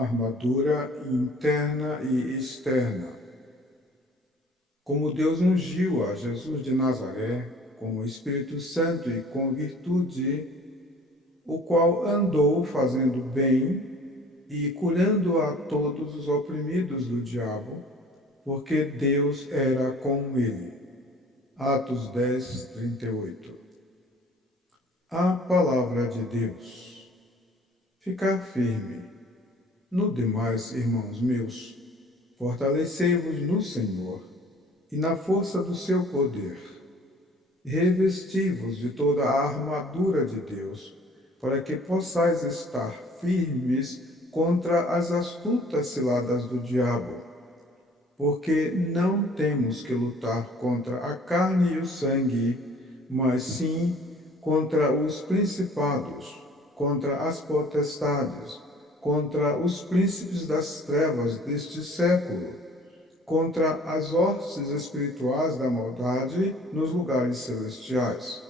armadura interna e externa. Como Deus ungiu a Jesus de Nazaré com o Espírito Santo e com virtude, o qual andou fazendo bem e curando a todos os oprimidos do diabo, porque Deus era com ele. Atos 10, 38. A palavra de Deus. Ficar firme. No demais, irmãos meus, fortalecei-vos no Senhor e na força do seu poder. Revesti-vos de toda a armadura de Deus, para que possais estar firmes contra as astutas ciladas do diabo. Porque não temos que lutar contra a carne e o sangue, mas sim contra os principados, contra as potestades, contra os príncipes das trevas deste século, contra as hostes espirituais da maldade nos lugares celestiais.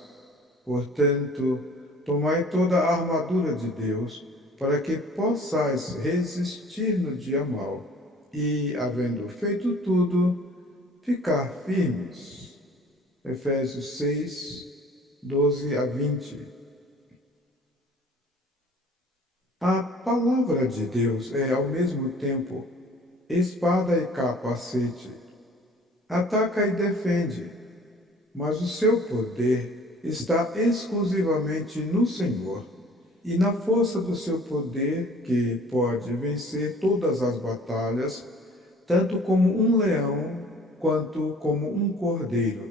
Portanto, tomai toda a armadura de Deus, para que possais resistir no dia mau, e, havendo feito tudo, ficar firmes. Efésios 6, 12 a 20. A palavra de Deus é, ao mesmo tempo, espada e capacete. Ataca e defende, mas o seu poder está exclusivamente no Senhor e na força do seu poder, que pode vencer todas as batalhas, tanto como um leão quanto como um cordeiro.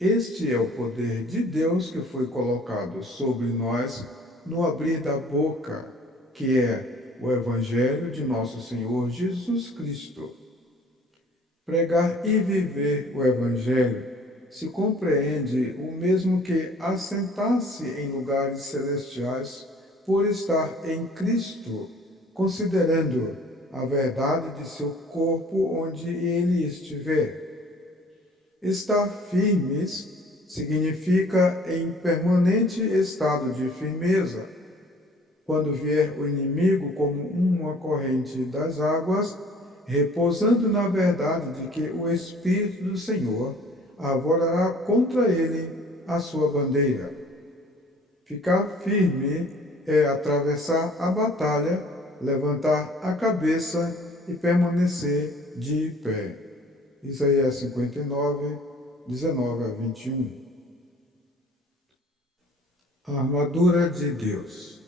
Este é o poder de Deus que foi colocado sobre nós no abrir da boca, que é o Evangelho de nosso Senhor Jesus Cristo. Pregar e viver o Evangelho se compreende o mesmo que assentar-se em lugares celestiais por estar em Cristo, considerando a verdade de seu corpo onde ele estiver. Estar firmes significa em permanente estado de firmeza. Quando vier o inimigo como uma corrente das águas, repousando na verdade de que o Espírito do Senhor arvorará contra ele a sua bandeira. Ficar firme é atravessar a batalha, levantar a cabeça e permanecer de pé. Isaías 59, 19 a 21. A armadura de Deus.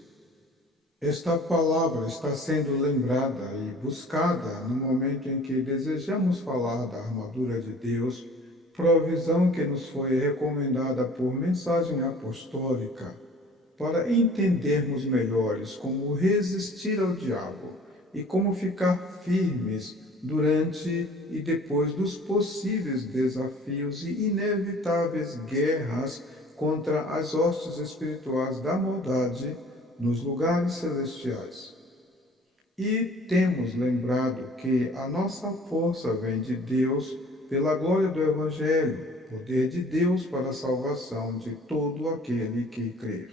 Esta palavra está sendo lembrada e buscada no momento em que desejamos falar da armadura de Deus, provisão que nos foi recomendada por mensagem apostólica, para entendermos melhores como resistir ao diabo e como ficar firmes durante e depois dos possíveis desafios e inevitáveis guerras contra as hostes espirituais da maldade nos lugares celestiais. E temos lembrado que a nossa força vem de Deus pela glória do Evangelho, poder de Deus para a salvação de todo aquele que crer.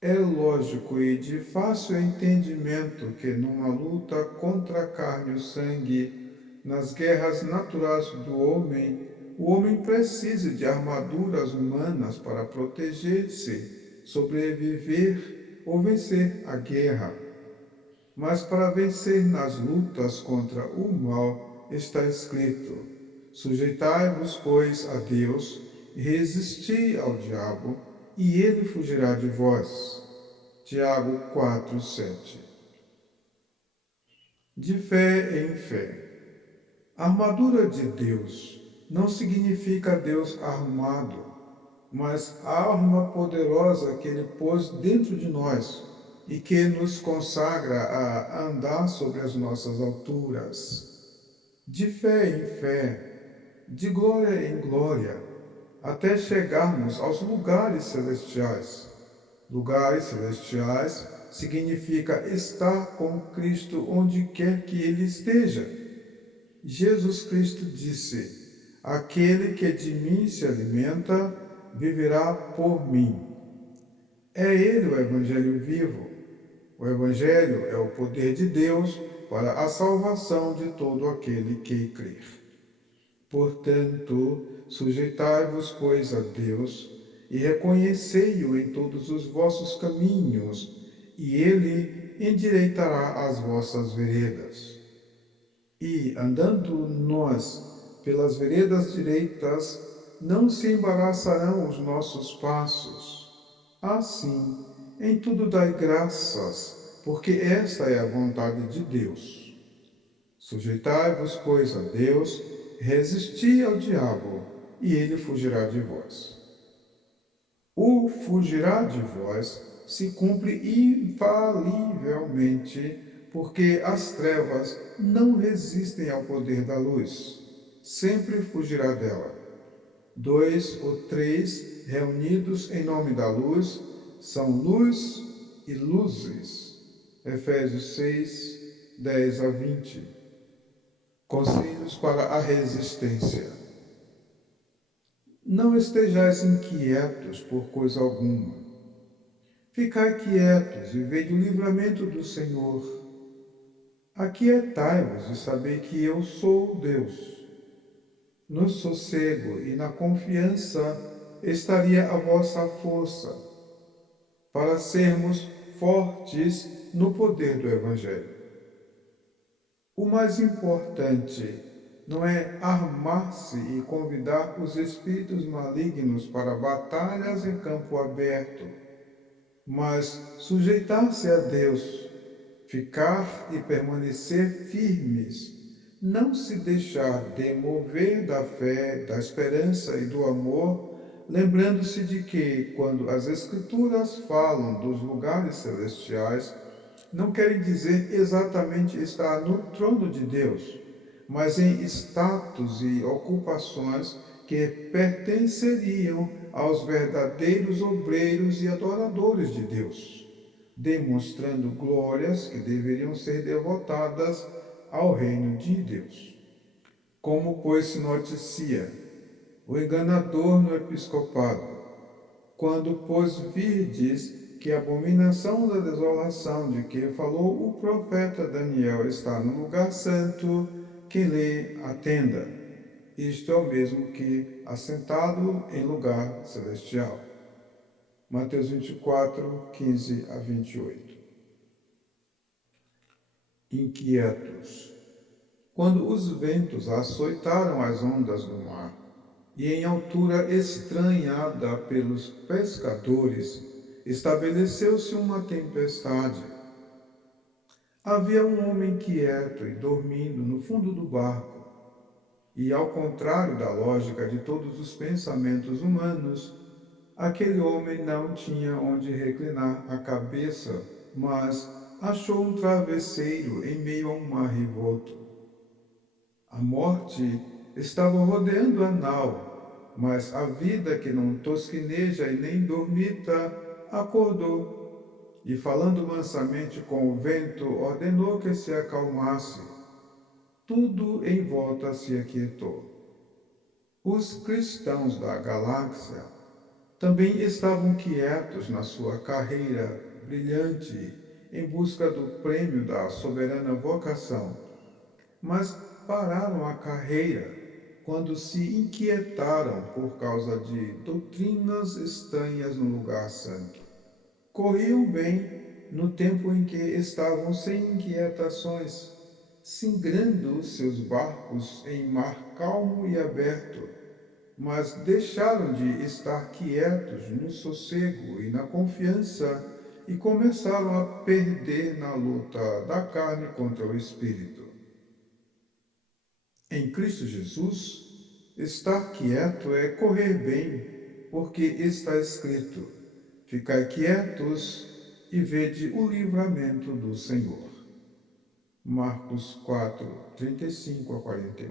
É lógico e de fácil entendimento que numa luta contra a carne e o sangue, nas guerras naturais do homem, o homem precisa de armaduras humanas para proteger-se, sobreviver ou vencer a guerra. Mas para vencer nas lutas contra o mal, está escrito: sujeitai-vos, pois, a Deus, e resisti ao diabo, e ele fugirá de vós. Tiago 4, 7. De fé em fé. A armadura de Deus não significa Deus armado, mas a arma poderosa que ele pôs dentro de nós e que nos consagra a andar sobre as nossas alturas. De fé em fé, de glória em glória, até chegarmos aos lugares celestiais. Lugares celestiais significa estar com Cristo onde quer que ele esteja. Jesus Cristo disse: aquele que de mim se alimenta, viverá por mim. É ele o Evangelho vivo. O Evangelho é o poder de Deus para a salvação de todo aquele que crer. Portanto, sujeitai-vos, pois, a Deus, e reconhecei-o em todos os vossos caminhos, e ele endireitará as vossas veredas. E, andando nós pelas veredas direitas, não se embaraçarão os nossos passos. Assim, em tudo dai graças, porque esta é a vontade de Deus. Sujeitai-vos, pois, a Deus, resisti ao diabo, e ele fugirá de vós. O fugirá de vós se cumpre infalivelmente, porque as trevas não resistem ao poder da luz. Sempre fugirá dela. 2 ou 3 reunidos em nome da luz são luz e luzes. Efésios 6, 10 a 20. Conselhos para a resistência. Não estejais inquietos por coisa alguma. Ficai quietos e vede o livramento do Senhor. Aquietai-vos e sabei que eu sou Deus. No sossego e na confiança estaria a vossa força, para sermos fortes no poder do Evangelho. O mais importante não é armar-se e convidar os espíritos malignos para batalhas em campo aberto, mas sujeitar-se a Deus, ficar e permanecer firmes, não se deixar demover da fé, da esperança e do amor, lembrando-se de que, quando as Escrituras falam dos lugares celestiais, não querem dizer exatamente estar no trono de Deus, mas em status e ocupações que pertenceriam aos verdadeiros obreiros e adoradores de Deus, demonstrando glórias que deveriam ser devotadas ao reino de Deus. Como, pois, se noticia o enganador no episcopado, quando, pois, virdes que a abominação da desolação de que falou o profeta Daniel está no lugar santo, que lhe atenda. Isto é o mesmo que assentado em lugar celestial. Mateus 24, 15 a 28. Inquietos. Quando os ventos açoitaram as ondas do mar, e em altura estranhada pelos pescadores, estabeleceu-se uma tempestade. Havia um homem quieto e dormindo no fundo do barco, e ao contrário da lógica de todos os pensamentos humanos, aquele homem não tinha onde reclinar a cabeça, mas achou um travesseiro em meio a um mar revolto. A morte estava rodeando a nau, mas a vida que não tosquineja e nem dormita acordou, e falando mansamente com o vento, ordenou que se acalmasse. Tudo em volta se aquietou. Os cristãos da galáxia também estavam quietos na sua carreira brilhante em busca do prêmio da soberana vocação, mas pararam a carreira quando se inquietaram por causa de doutrinas estranhas no lugar santo. Corriam bem no tempo em que estavam sem inquietações, singrando seus barcos em mar calmo e aberto, mas deixaram de estar quietos no sossego e na confiança e começaram a perder na luta da carne contra o espírito. Em Cristo Jesus, estar quieto é correr bem, porque está escrito: ficai quietos e vede o livramento do Senhor. Marcos 4, 35 a 41.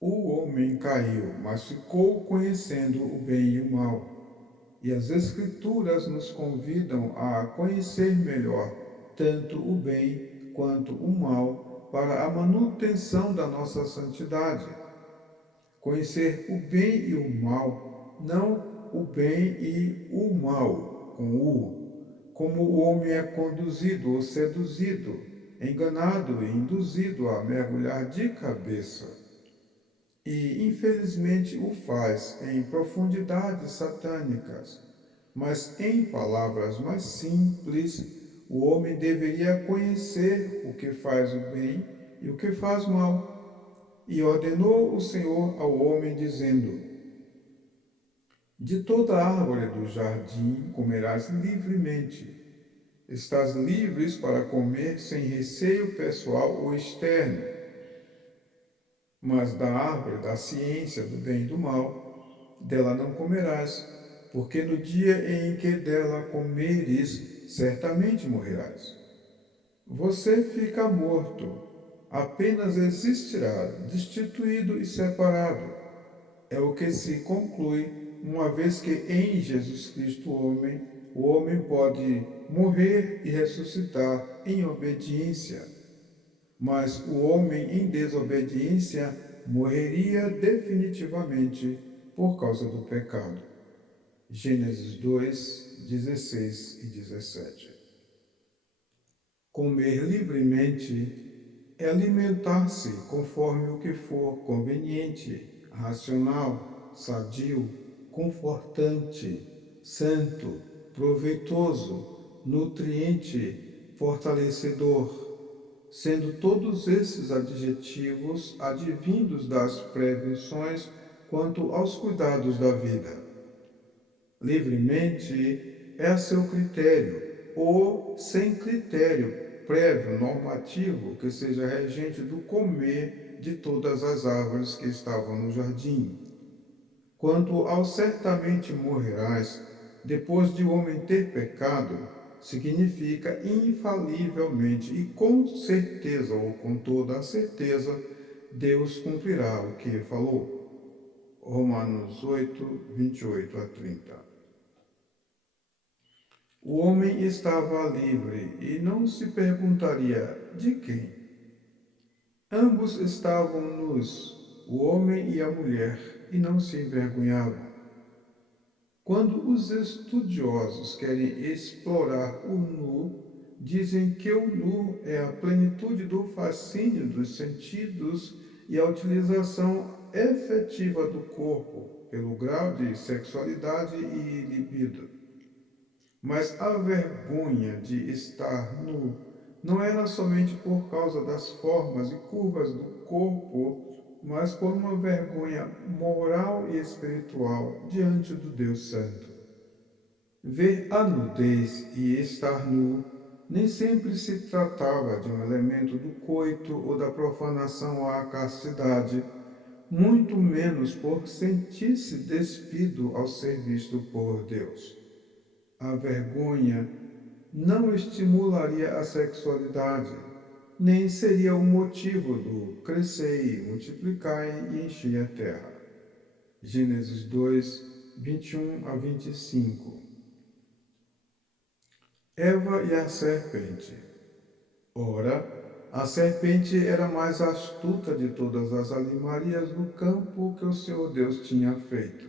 O homem caiu, mas ficou conhecendo o bem e o mal. E as Escrituras nos convidam a conhecer melhor tanto o bem quanto o mal para a manutenção da nossa santidade. Conhecer o bem e o mal, não o bem e o mal, com U, como o homem é conduzido ou seduzido, enganado e induzido a mergulhar de cabeça. E, infelizmente, o faz em profundidades satânicas. Mas, em palavras mais simples, o homem deveria conhecer o que faz o bem e o que faz mal. E ordenou o Senhor ao homem, dizendo: de toda árvore do jardim comerás livremente. Estás livres para comer sem receio pessoal ou externo. Mas da árvore da ciência do bem e do mal, dela não comerás, porque no dia em que dela comeres, certamente morrerás. Você fica morto, apenas existirá, destituído e separado. É o que se conclui, uma vez que em Jesus Cristo o homem pode morrer e ressuscitar em obediência. Mas o homem em desobediência morreria definitivamente por causa do pecado. Gênesis 2, 16 e 17. Comer livremente é alimentar-se conforme o que for conveniente, racional, sadio, confortante, santo, proveitoso, nutriente, fortalecedor, sendo todos esses adjetivos advindos das prevenções quanto aos cuidados da vida. Livremente é a seu critério, ou sem critério prévio normativo que seja regente do comer de todas as árvores que estavam no jardim. Quanto ao certamente morrerás, depois de o homem ter pecado, significa infalivelmente e com certeza ou com toda a certeza, Deus cumprirá o que falou. Romanos 8, 28 a 30. O homem estava livre e não se perguntaria de quem. Ambos estavam nus, o homem e a mulher, e não se envergonhavam. Quando os estudiosos querem explorar o nu, dizem que o nu é a plenitude do fascínio dos sentidos e a utilização efetiva do corpo pelo grau de sexualidade e libido. Mas a vergonha de estar nu não era somente por causa das formas e curvas do corpo, mas por uma vergonha moral e espiritual diante do Deus Santo. Ver a nudez e estar nu nem sempre se tratava de um elemento do coito ou da profanação à castidade, muito menos por sentir-se despido ao ser visto por Deus. A vergonha não estimularia a sexualidade, nem seria o motivo do crescei, multiplicai e enchei a terra. Gênesis 2, 21 a 25. Eva e a serpente. Ora, a serpente era mais astuta de todas as animarias do campo que o Senhor Deus tinha feito.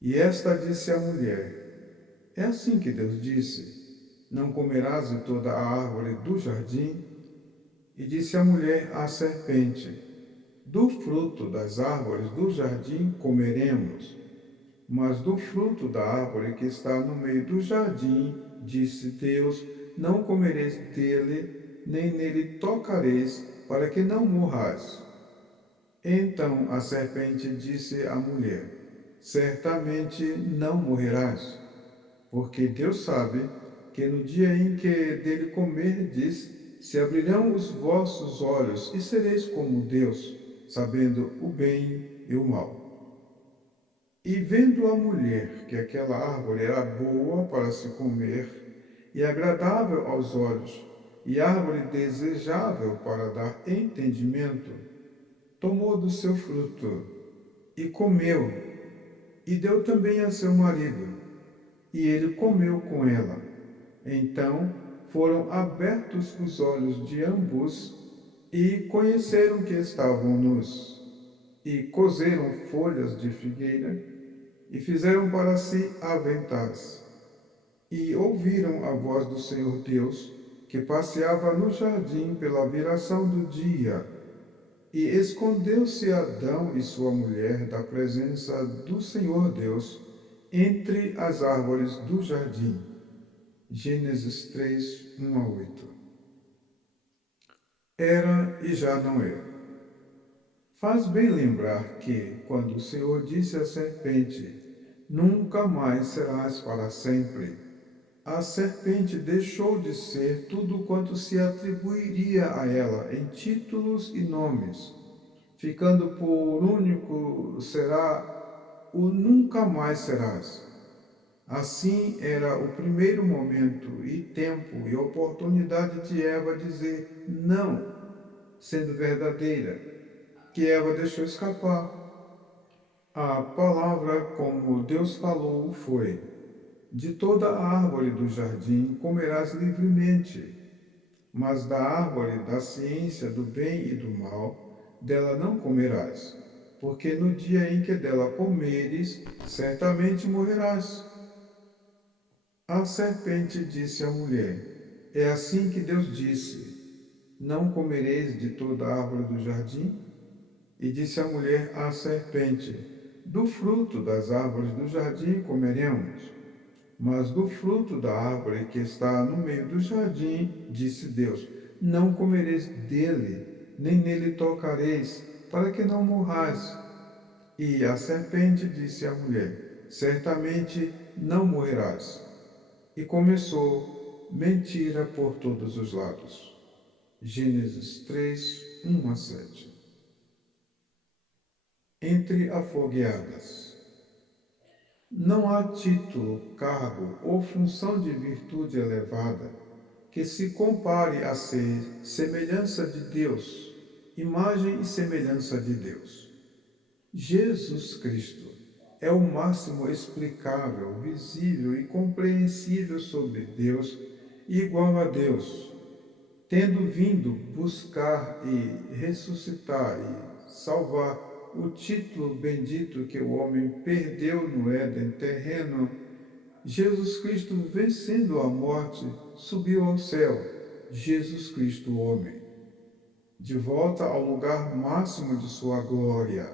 E esta disse à mulher: é assim que Deus disse: não comerás de toda a árvore do jardim? E disse a mulher à serpente: do fruto das árvores do jardim comeremos, mas do fruto da árvore que está no meio do jardim, disse Deus: não comereis dele, nem nele tocareis, para que não morrais. Então a serpente disse à mulher: certamente não morrerás, porque Deus sabe que no dia em que dele comerdes, se abrirão os vossos olhos e sereis como Deus, sabendo o bem e o mal. E vendo a mulher que aquela árvore era boa para se comer, e agradável aos olhos, e árvore desejável para dar entendimento, tomou do seu fruto, e comeu, e deu também a seu marido, e ele comeu com ela. Então foram abertos os olhos de ambos, e conheceram que estavam nus, e coseram folhas de figueira, e fizeram para si aventais. e ouviram a voz do Senhor Deus, que passeava no jardim pela viração do dia. E escondeu-se Adão e sua mulher da presença do Senhor Deus entre as árvores do jardim. Gênesis 3, 1 a 8. Era e já não é. Faz bem lembrar que, quando o Senhor disse à serpente, nunca mais serás para sempre, a serpente deixou de ser tudo quanto se atribuiria a ela em títulos e nomes, ficando por único será o nunca mais serás. Assim era o primeiro momento e tempo e oportunidade de Eva dizer não, sendo verdadeira, que Eva deixou escapar. A palavra como Deus falou foi: de toda a árvore do jardim comerás livremente, mas da árvore da ciência do bem e do mal, dela não comerás, porque no dia em que dela comeres, certamente morrerás. A serpente disse à mulher: é assim que Deus disse: não comereis de toda a árvore do jardim? E disse a mulher à serpente: do fruto das árvores do jardim comeremos, mas do fruto da árvore que está no meio do jardim, disse Deus: não comereis dele, nem nele tocareis, para que não morrais. E a serpente disse à mulher: certamente não morrerás. E começou mentira por todos os lados. Gênesis 3, 1 a 7. Entre afogueadas. Não há título, cargo ou função de virtude elevada que se compare a ser semelhança de Deus, imagem e semelhança de Deus. Jesus Cristo é o máximo explicável, visível e compreensível sobre Deus e igual a Deus, tendo vindo buscar e ressuscitar e salvar o título bendito que o homem perdeu no Éden terreno. Jesus Cristo, vencendo a morte, subiu ao céu. Jesus Cristo, homem, de volta ao lugar máximo de sua glória,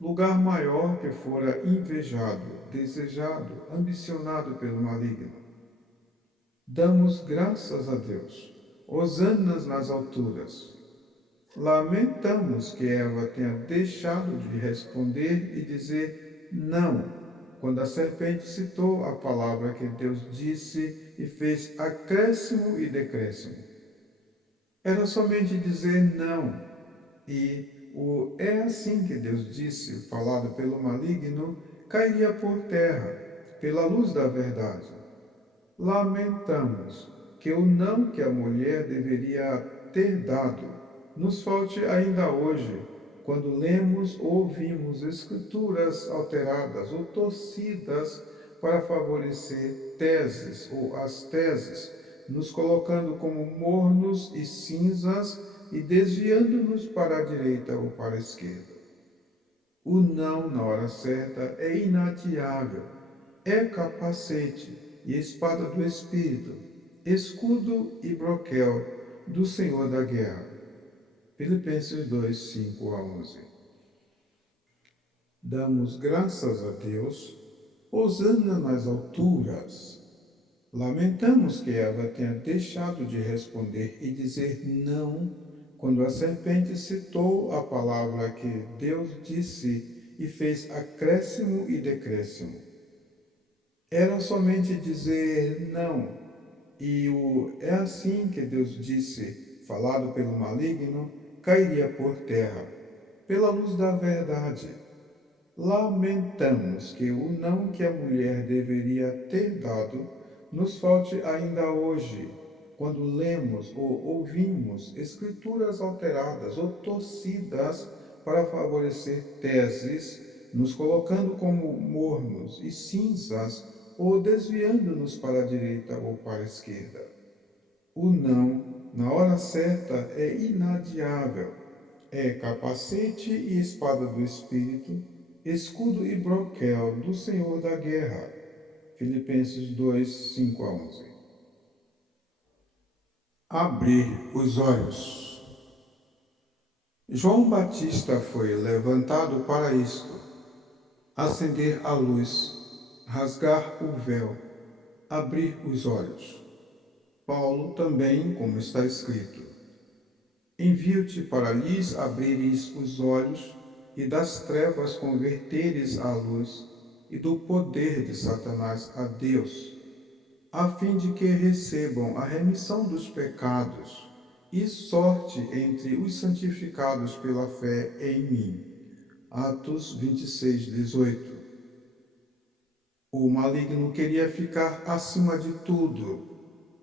lugar maior que fora invejado, desejado, ambicionado pelo maligno. Damos graças a Deus. Hosanas nas alturas. Lamentamos que Eva tenha deixado de responder e dizer não, quando a serpente citou a palavra que Deus disse e fez acréscimo e decréscimo. Era somente dizer não, e o é assim que Deus disse, falado pelo maligno, cairia por terra, pela luz da verdade. Lamentamos que o não que a mulher deveria ter dado nos falte ainda hoje, quando lemos ou ouvimos escrituras alteradas ou torcidas para favorecer teses ou as teses, nos colocando como mornos e cinzas e desviando-nos para a direita ou para a esquerda. O não na hora certa é inadiável, é capacete e espada do Espírito, escudo e broquel do Senhor da guerra. Filipenses 2, 5 a 11. Damos graças a Deus, hosana nas alturas. Lamentamos que Eva tenha deixado de responder e dizer não quando a serpente citou a palavra que Deus disse e fez acréscimo e decréscimo. Era somente dizer não, e o é assim que Deus disse, falado pelo maligno, cairia por terra, pela luz da verdade. Lamentamos que o não que a mulher deveria ter dado nos falte ainda hoje, quando lemos ou ouvimos escrituras alteradas ou torcidas para favorecer teses, nos colocando como mornos e cinzas ou desviando-nos para a direita ou para a esquerda. O não, na hora certa, é inadiável. É capacete e espada do Espírito, escudo e broquel do Senhor da guerra. Filipenses 2, 5 a 11. Abrir os olhos. João Batista foi levantado para isto: acender a luz, rasgar o véu, abrir os olhos. Paulo também, como está escrito: envio-te para lhes abrires os olhos e das trevas converteres à luz e do poder de Satanás a Deus, a fim de que recebam a remissão dos pecados e sorte entre os santificados pela fé em mim. Atos 26, 18. O maligno queria ficar acima de tudo,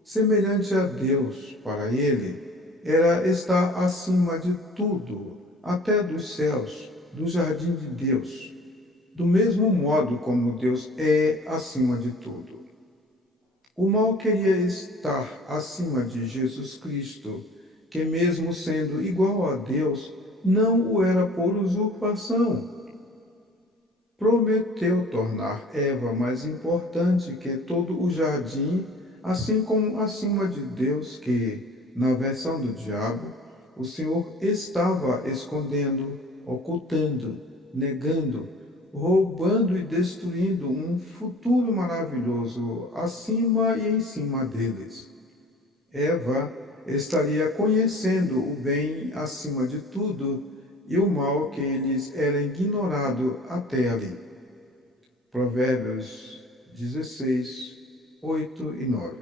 semelhante a Deus. Para ele, era estar acima de tudo, até dos céus, do jardim de Deus, do mesmo modo como Deus é acima de tudo. O mal queria estar acima de Jesus Cristo, que mesmo sendo igual a Deus, não o era por usurpação. Prometeu tornar Eva mais importante que todo o jardim, assim como acima de Deus, que, na versão do diabo, o Senhor estava escondendo, ocultando, negando, roubando e destruindo um futuro maravilhoso acima e em cima deles. Eva estaria conhecendo o bem acima de tudo e o mal que lhes era ignorado até ali. Provérbios 16, 8 e 9.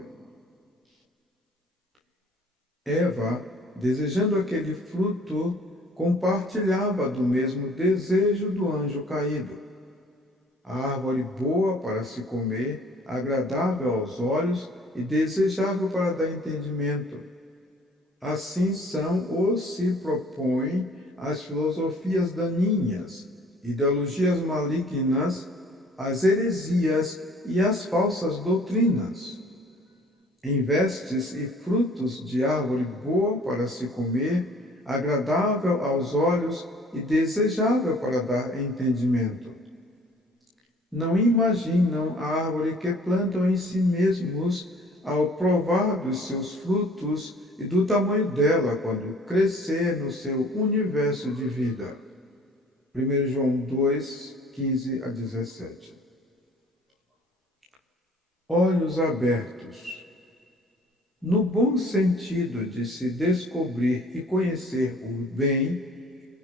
Eva, desejando aquele fruto, compartilhava do mesmo desejo do anjo caído. A árvore boa para se comer, agradável aos olhos e desejável para dar entendimento. Assim são os se propõem as filosofias daninhas, ideologias malignas, as heresias e as falsas doutrinas. Em vestes e frutos de árvore boa para se comer, agradável aos olhos e desejável para dar entendimento. Não imaginam a árvore que plantam em si mesmos ao provar dos seus frutos e do tamanho dela quando crescer no seu universo de vida. 1 João 2, 15 a 17. Olhos abertos. No bom sentido de se descobrir e conhecer o bem,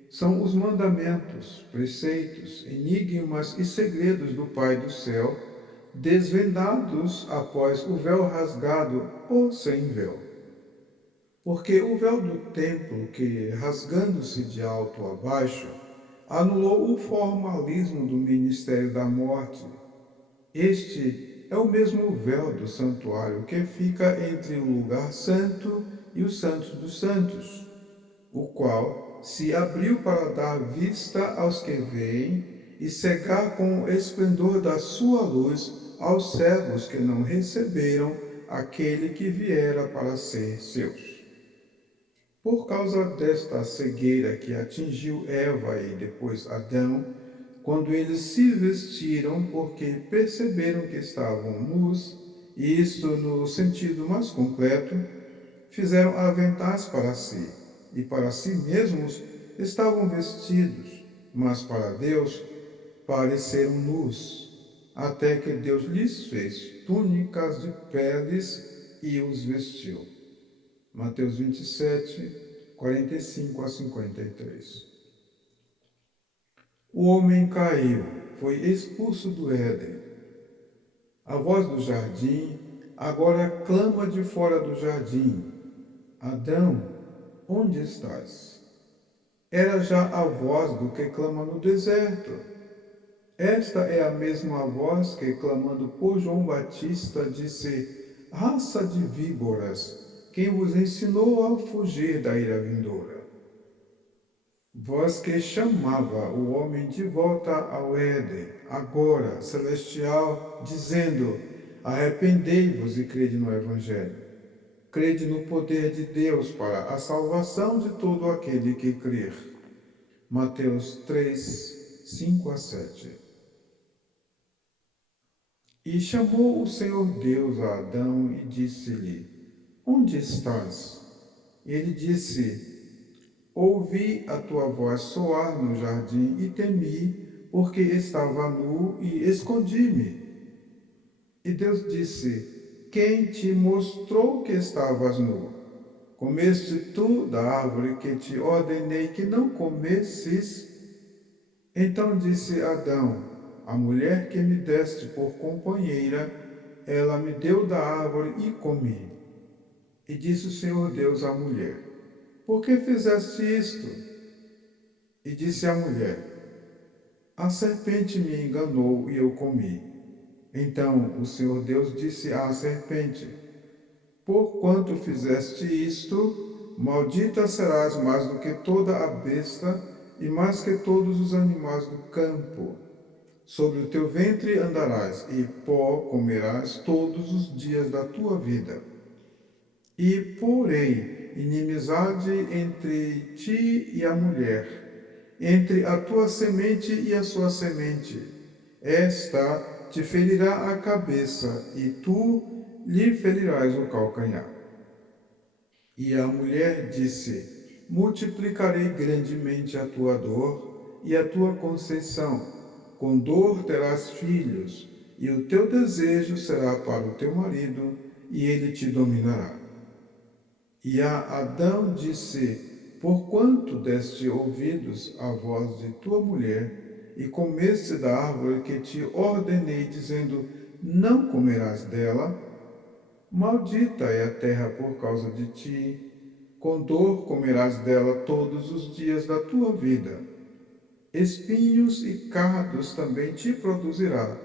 são os mandamentos, preceitos, enigmas e segredos do Pai do céu, desvendados após o véu rasgado ou sem véu. Porque o véu do templo, que, rasgando-se de alto a baixo, anulou o formalismo do ministério da morte. Este é o mesmo véu do santuário que fica entre o lugar santo e o santo dos santos, o qual se abriu para dar vista aos que veem e cegar com o esplendor da sua luz aos cegos que não receberam aquele que viera para ser seus. Por causa desta cegueira que atingiu Eva e depois Adão, quando eles se vestiram porque perceberam que estavam nus, e isto no sentido mais completo, fizeram aventais para si, e para si mesmos estavam vestidos, mas para Deus pareceram nus, até que Deus lhes fez túnicas de peles e os vestiu. Mateus 27, 45 a 53. O homem caiu, foi expulso do Éden. A voz do jardim agora clama de fora do jardim: Adão, onde estás? Era já a voz do que clama no deserto. Esta é a mesma voz que, clamando por João Batista, disse: raça de víboras, quem vos ensinou a fugir da ira vindoura? Voz que chamava o homem de volta ao Éden, agora celestial, dizendo: arrependei-vos e crede no Evangelho. Crede no poder de Deus para a salvação de todo aquele que crer. Mateus 3, 5 a 7. E chamou o Senhor Deus a Adão e disse-lhe: Onde estás? Ele disse: Ouvi a tua voz soar no jardim e temi, porque estava nu e escondi-me. E Deus disse: Quem te mostrou que estavas nu? Comeste tu da árvore que te ordenei que não comesses? Então disse Adão: A mulher que me deste por companheira, ela me deu da árvore e comi. E disse o Senhor Deus à mulher: Por que fizeste isto? E disse a mulher: A serpente me enganou e eu comi. Então o Senhor Deus disse à serpente: Porquanto fizeste isto, maldita serás mais do que toda a besta e mais que todos os animais do campo. Sobre o teu ventre andarás, e pó comerás todos os dias da tua vida. E porém inimizade entre ti e a mulher, entre a tua semente e a sua semente. Esta te ferirá a cabeça, e tu lhe ferirás o calcanhar. E a mulher disse: Multiplicarei grandemente a tua dor e a tua conceição. Com dor terás filhos, e o teu desejo será para o teu marido, e ele te dominará. E a Adão disse: Porquanto deste ouvidos à voz de tua mulher, e comeste da árvore que te ordenei, dizendo: Não comerás dela, maldita é a terra por causa de ti, com dor comerás dela todos os dias da tua vida. Espinhos e cardos também te produzirá,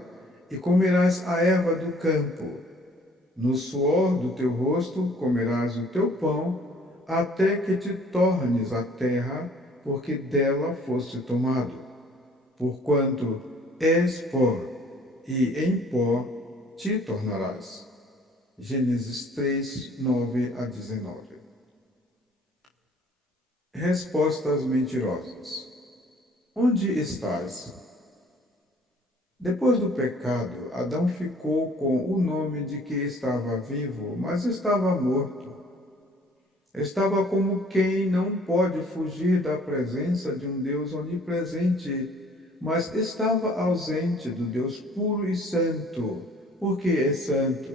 e comerás a erva do campo. No suor do teu rosto comerás o teu pão, até que te tornes a terra, porque dela foste tomado. Porquanto és pó, e em pó te tornarás. Gênesis 3, 9 a 19. Respostas mentirosas. Onde estás? Depois do pecado, Adão ficou com o nome de que estava vivo, mas estava morto. Estava como quem não pode fugir da presença de um Deus onipresente, mas estava ausente do Deus puro e santo, porque é santo.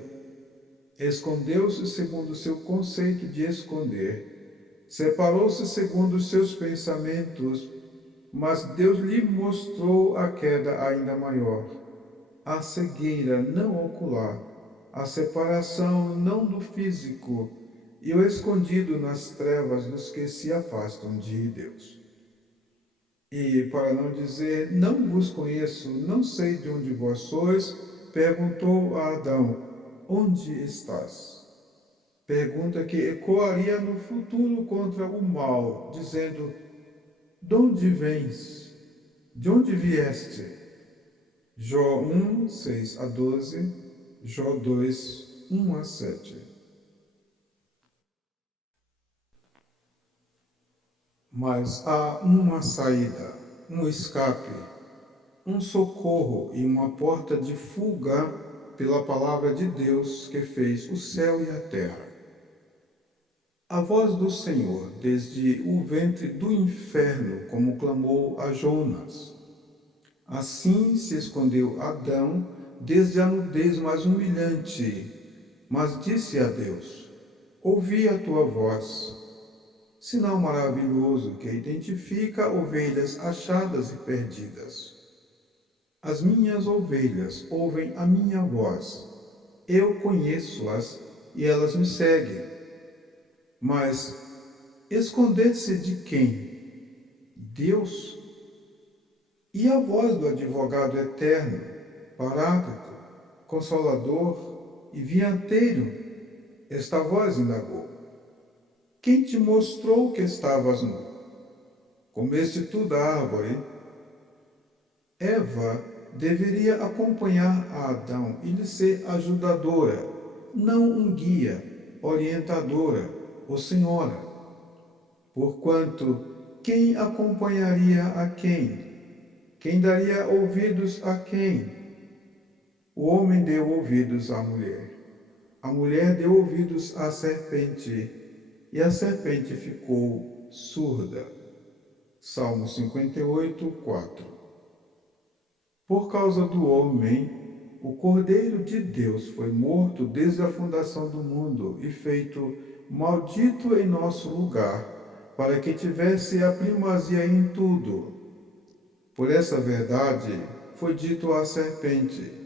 Escondeu-se segundo seu conceito de esconder. Separou-se segundo os seus pensamentos, mas Deus lhe mostrou a queda ainda maior, a cegueira não ocular, a separação não do físico e o escondido nas trevas dos que se afastam de Deus. E, para não dizer, não vos conheço, não sei de onde vós sois, perguntou a Adão: Onde estás? Pergunta que ecoaria no futuro contra o mal, dizendo: De onde vens? De onde vieste? Jó 1, 6 a 12, Jó 2, 1 a 7. Mas há uma saída, um escape, um socorro e uma porta de fuga pela palavra de Deus que fez o céu e a terra. A voz do Senhor desde o ventre do inferno, como clamou a Jonas. Assim se escondeu Adão desde a nudez mais humilhante, mas disse a Deus: Ouvi a tua voz. Sinal maravilhoso que identifica ovelhas achadas e perdidas. As minhas ovelhas ouvem a minha voz. Eu conheço-as e elas me seguem. Mas esconder-se de quem? Deus. E a voz do advogado eterno, Paráclito, Consolador e Vinhateiro, esta voz indagou: Quem te mostrou que estavas nu? Comeste tu da árvore? Eva deveria acompanhar a Adão e lhe ser ajudadora, não um guia, orientadora ou senhora. Porquanto, quem acompanharia a quem? Quem daria ouvidos a quem? O homem deu ouvidos à mulher. A mulher deu ouvidos à serpente, e a serpente ficou surda. Salmo 58, 4. Por causa do homem, o Cordeiro de Deus foi morto desde a fundação do mundo e feito maldito em nosso lugar, para que tivesse a primazia em tudo. Por essa verdade foi dito à serpente: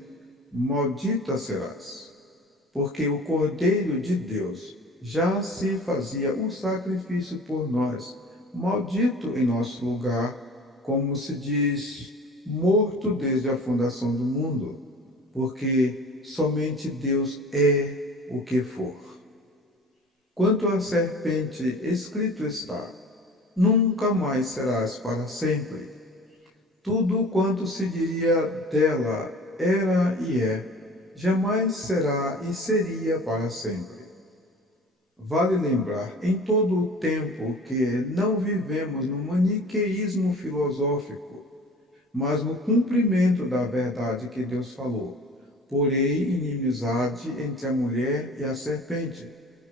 maldita serás, porque o Cordeiro de Deus já se fazia um sacrifício por nós, maldito em nosso lugar, como se diz, morto desde a fundação do mundo, porque somente Deus é o que for. Quanto à serpente, escrito está: nunca mais serás para sempre. Tudo quanto se diria dela era e é, jamais será e seria para sempre. Vale lembrar em todo o tempo que não vivemos no maniqueísmo filosófico, mas no cumprimento da verdade que Deus falou. Porém, inimizade entre a mulher e a serpente,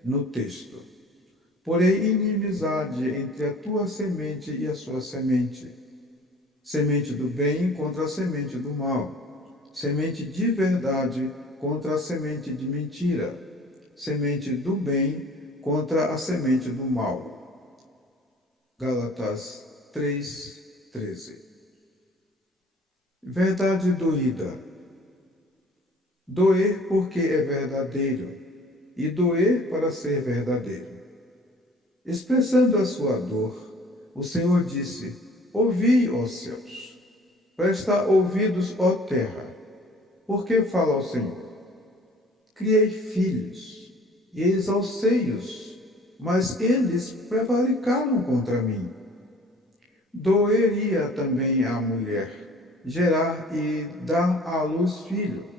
no texto. Porém, inimizade entre a tua semente e a sua semente. Semente do bem contra a semente do mal. Semente de verdade contra a semente de mentira. Semente do bem contra a semente do mal. Gálatas 3:13. Verdade doída. Doer porque é verdadeiro, e doer para ser verdadeiro. Expressando a sua dor, o Senhor disse: ouvi, ó céus, presta ouvidos, ó terra, porque fala ao Senhor. Criei filhos e exalcei-os, mas eles prevaricaram contra mim. Doeria também à mulher gerar e dar à luz filho.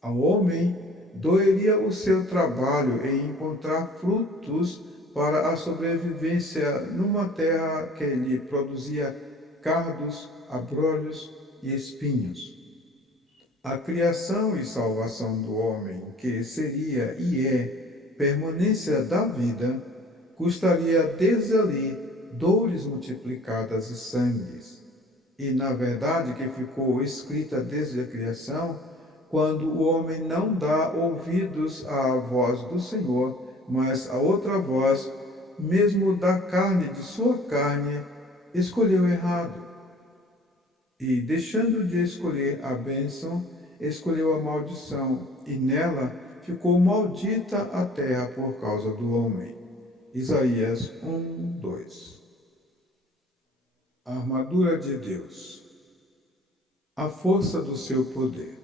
Ao homem doeria o seu trabalho em encontrar frutos para a sobrevivência numa terra que lhe produzia cardos, abrolhos e espinhos. A criação e salvação do homem, que seria e é permanência da vida, custaria desde ali dores multiplicadas e sangues. E na verdade que ficou escrita desde a criação, quando o homem não dá ouvidos à voz do Senhor, mas a outra voz, mesmo da carne de sua carne, escolheu errado. E deixando de escolher a bênção, escolheu a maldição, e nela ficou maldita a terra por causa do homem. Isaías 1:2. A armadura de Deus, a força do seu poder.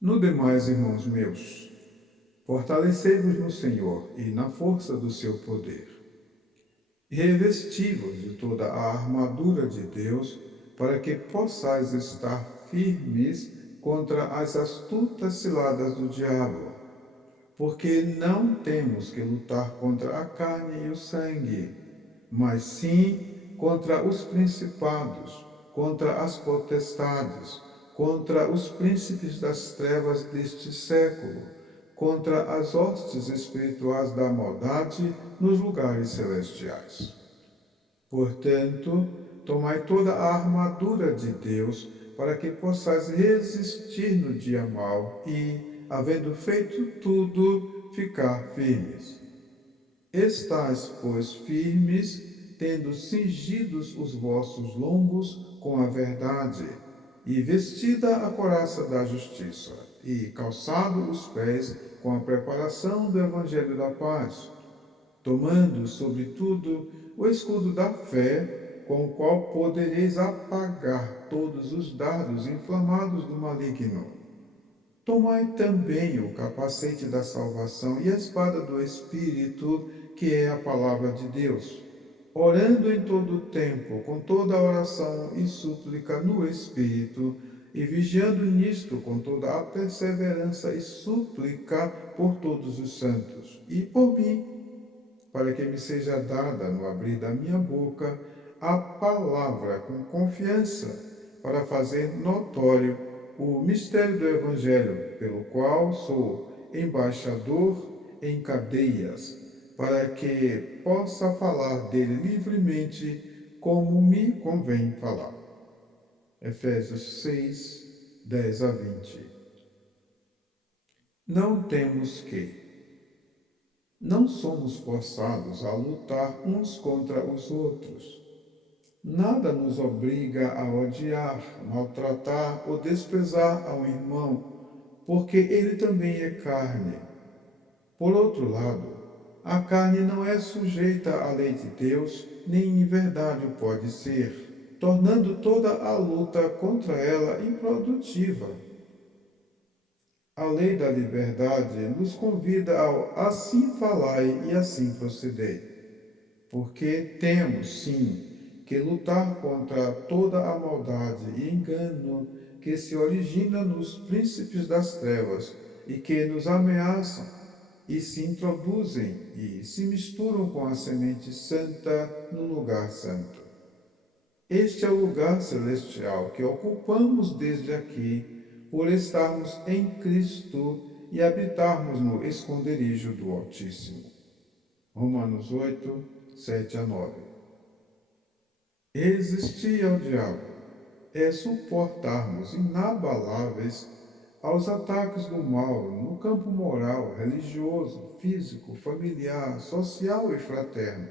No demais, irmãos meus, fortalecei-vos no Senhor e na força do seu poder. Revesti-vos de toda a armadura de Deus, para que possais estar firmes contra as astutas ciladas do diabo. Porque não temos que lutar contra a carne e o sangue, mas sim contra os principados, contra as potestades, contra os príncipes das trevas deste século, contra as hostes espirituais da maldade nos lugares celestiais. Portanto, tomai toda a armadura de Deus, para que possais resistir no dia mau e, havendo feito tudo, ficar firmes. Estais, pois, firmes, tendo cingidos os vossos lombos com a verdade, e vestida a couraça da justiça, e calçado os pés com a preparação do evangelho da paz, tomando, sobretudo, o escudo da fé, com o qual podereis apagar todos os dardos inflamados do maligno. Tomai também o capacete da salvação e a espada do Espírito, que é a palavra de Deus, orando em todo o tempo, com toda oração e súplica no Espírito, e vigiando nisto com toda a perseverança e súplica por todos os santos, e por mim, para que me seja dada, no abrir da minha boca, a palavra com confiança, para fazer notório o mistério do Evangelho, pelo qual sou embaixador em cadeias, para que possa falar dele livremente como me convém falar. Efésios 6, 10 a 20. Não temos que. Não somos forçados a lutar uns contra os outros. Nada nos obriga a odiar, maltratar ou desprezar ao irmão, porque ele também é carne. Por outro lado, a carne não é sujeita à lei de Deus, nem em verdade o pode ser, tornando toda a luta contra ela improdutiva. A lei da liberdade nos convida ao assim falai e assim procedei, porque temos, sim, que lutar contra toda a maldade e engano que se origina nos príncipes das trevas e que nos ameaçam e se introduzem e se misturam com a semente santa no lugar santo. Este é o lugar celestial que ocupamos desde aqui, por estarmos em Cristo e habitarmos no esconderijo do Altíssimo. Romanos 8, 7 a 9. Resistir ao diabo é suportarmos inabaláveis aos ataques do mal no campo moral, religioso, físico, familiar, social e fraterno.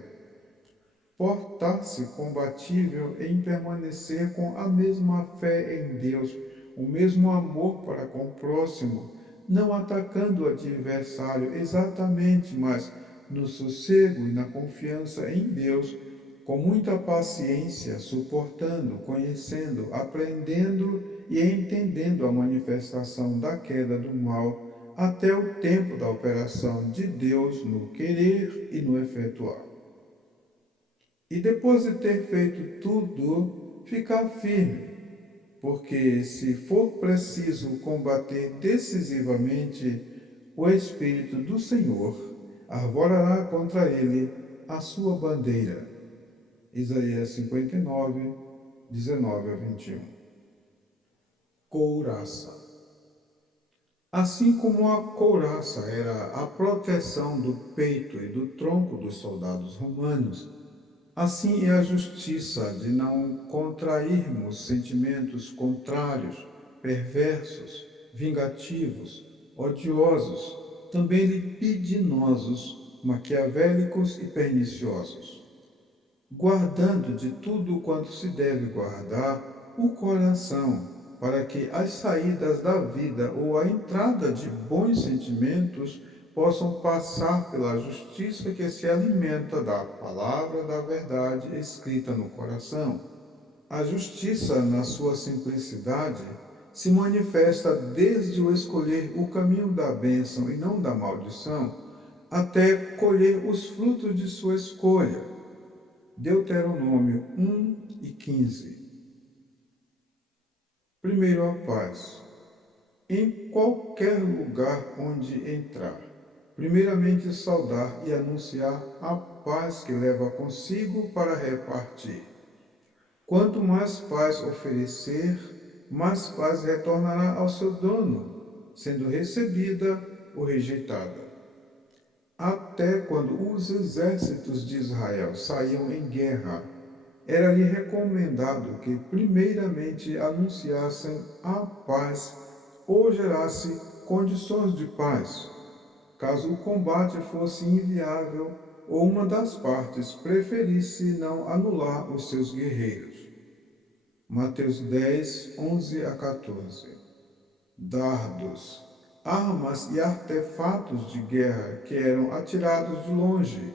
Portar-se combatível em permanecer com a mesma fé em Deus, o mesmo amor para com o próximo, não atacando o adversário exatamente, mas no sossego e na confiança em Deus, com muita paciência, suportando, conhecendo, aprendendo e entendendo a manifestação da queda do mal, até o tempo da operação de Deus no querer e no efetuar. E depois de ter feito tudo, ficar firme, porque se for preciso combater decisivamente, o Espírito do Senhor arvorará contra ele a sua bandeira. Isaías 59, 19 a 21. Couraça. Assim como a couraça era a proteção do peito e do tronco dos soldados romanos, assim é a justiça de não contrairmos sentimentos contrários, perversos, vingativos, odiosos, também libidinosos, maquiavélicos e perniciosos, guardando de tudo quanto se deve guardar o coração, para que as saídas da vida ou a entrada de bons sentimentos possam passar pela justiça que se alimenta da palavra da verdade escrita no coração. A justiça, na sua simplicidade, se manifesta desde o escolher o caminho da bênção e não da maldição, até colher os frutos de sua escolha. Deuteronômio 1 e 15. Primeiro, a paz. Em qualquer lugar onde entrar, primeiramente saudar e anunciar a paz que leva consigo para repartir. Quanto mais paz oferecer, mais paz retornará ao seu dono, sendo recebida ou rejeitada. Até quando os exércitos de Israel saíam em guerra, era-lhe recomendado que primeiramente anunciassem a paz ou gerasse condições de paz, caso o combate fosse inviável ou uma das partes preferisse não anular os seus guerreiros. Mateus 10, 11 a 14. Dardos, armas e artefatos de guerra que eram atirados de longe.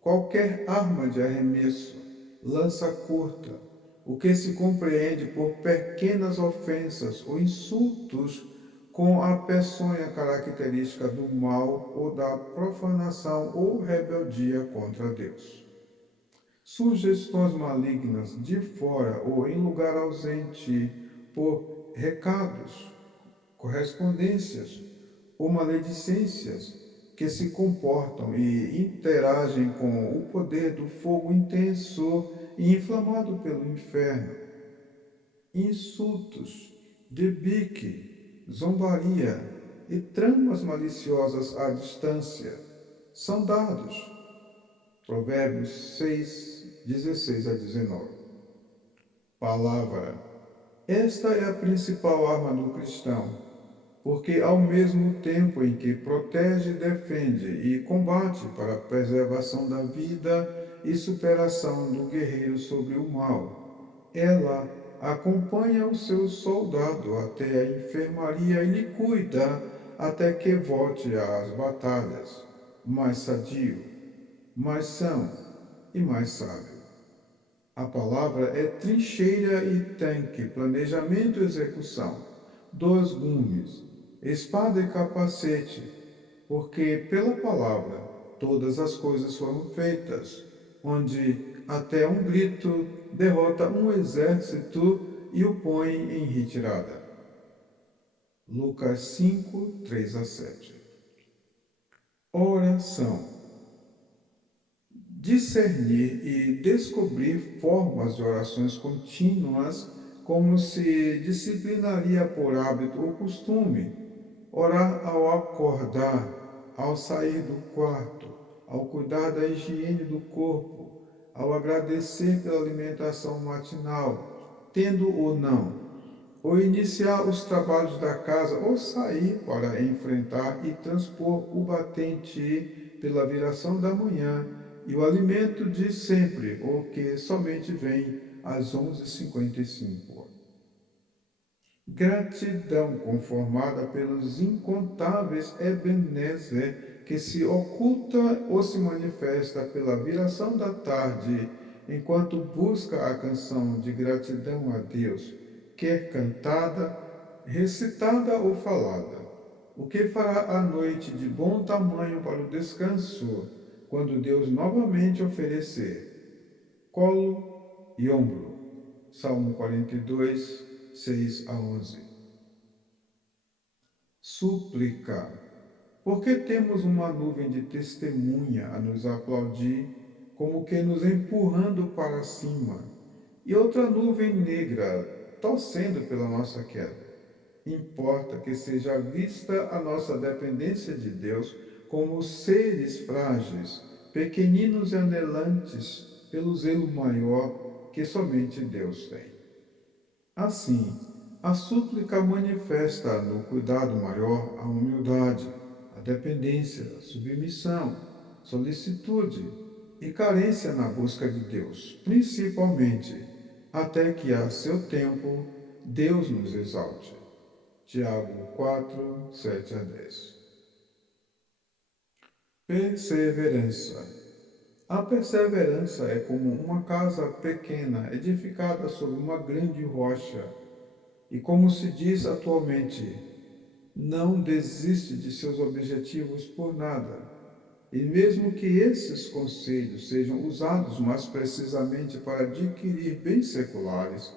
Qualquer arma de arremesso, lança curta, o que se compreende por pequenas ofensas ou insultos com a peçonha característica do mal ou da profanação ou rebeldia contra Deus. Sugestões malignas de fora ou em lugar ausente por recados, correspondências ou maledicências que se comportam e interagem com o poder do fogo intenso e inflamado pelo inferno. Insultos, debique, zombaria e tramas maliciosas à distância são dados. Provérbios 6, 16 a 19. Palavra. Esta é a principal arma do cristão, porque ao mesmo tempo em que protege, defende e combate para a preservação da vida e superação do guerreiro sobre o mal, ela acompanha o seu soldado até a enfermaria e lhe cuida até que volte às batalhas, mais sadio, mais são e mais sábio. A palavra é trincheira e tanque, planejamento e execução, dois gumes, espada e capacete, porque pela palavra todas as coisas foram feitas, onde até um grito derrota um exército e o põe em retirada. Lucas 5, 3 a 7. Oração. Discernir e descobrir formas de orações contínuas, como se disciplinaria por hábito ou costume. Orar ao acordar, ao sair do quarto, ao cuidar da higiene do corpo, ao agradecer pela alimentação matinal, tendo ou não, ou iniciar os trabalhos da casa, ou sair para enfrentar e transpor o batente pela viração da manhã, e o alimento de sempre, ou que somente vem às 11h55. Gratidão conformada pelos incontáveis Ebenezer que se oculta ou se manifesta pela viração da tarde, enquanto busca a canção de gratidão a Deus, quer cantada, recitada ou falada. O que fará a noite de bom tamanho para o descanso, quando Deus novamente oferecer colo e ombro. Salmo 42, 6 a 11. Súplica. Porque temos uma nuvem de testemunha a nos aplaudir, como que nos empurrando para cima, e outra nuvem negra torcendo pela nossa queda. Importa que seja vista a nossa dependência de Deus como seres frágeis, pequeninos e anelantes pelo zelo maior que somente Deus tem. Assim, a súplica manifesta no cuidado maior a humildade, a dependência, a submissão, solicitude e carência na busca de Deus, principalmente até que a seu tempo Deus nos exalte. Tiago 4, 7 a 10. Perseverança. A perseverança é como uma casa pequena edificada sobre uma grande rocha. E como se diz atualmente, não desiste de seus objetivos por nada. E mesmo que esses conselhos sejam usados mais precisamente para adquirir bens seculares,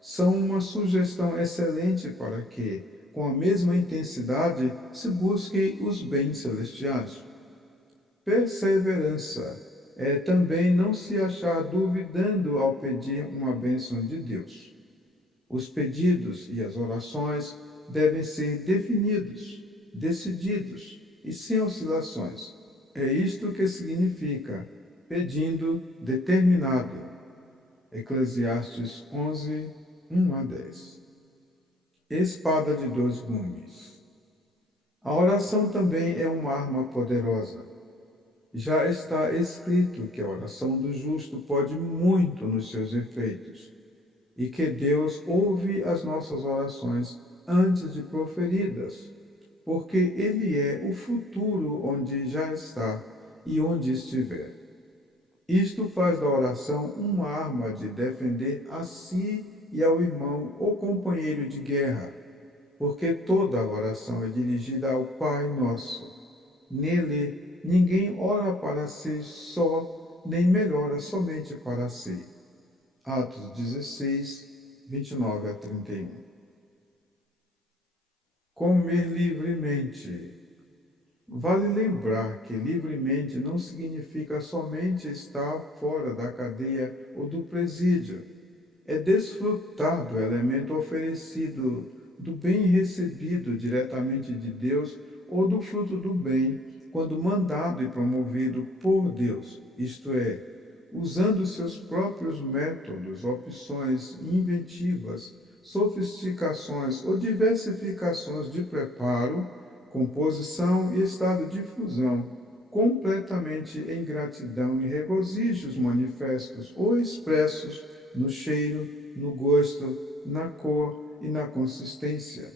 são uma sugestão excelente para que, com a mesma intensidade, se busque os bens celestiais. Perseverança é também não se achar duvidando ao pedir uma bênção de Deus. Os pedidos e as orações devem ser definidos, decididos e sem oscilações. É isto que significa pedindo determinado. Eclesiastes 11, 1 a 10. Espada de dois gumes. A oração também é uma arma poderosa. Já está escrito que a oração do justo pode muito nos seus efeitos, e que Deus ouve as nossas orações antes de proferidas, porque Ele é o futuro onde já está e onde estiver. Isto faz da oração uma arma de defender a si e ao irmão ou companheiro de guerra, porque toda a oração é dirigida ao Pai Nosso. Nele, ninguém ora para si só, nem melhora somente para si. Atos 16, 29 a 31. Comer livremente. Vale lembrar que livremente não significa somente estar fora da cadeia ou do presídio. É desfrutar do elemento oferecido do bem recebido diretamente de Deus ou do fruto do bem, quando mandado e promovido por Deus, isto é, usando seus próprios métodos, opções inventivas, sofisticações ou diversificações de preparo, composição e estado de fusão, completamente em gratidão e regozijos manifestos ou expressos no cheiro, no gosto, na cor e na consistência,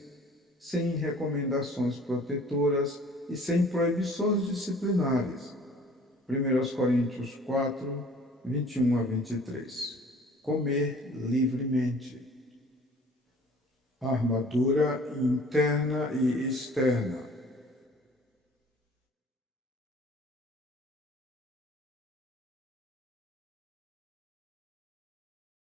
sem recomendações protetoras e sem proibições disciplinares. 1 Coríntios 4, 21 a 23. Comer livremente. Armadura interna e externa.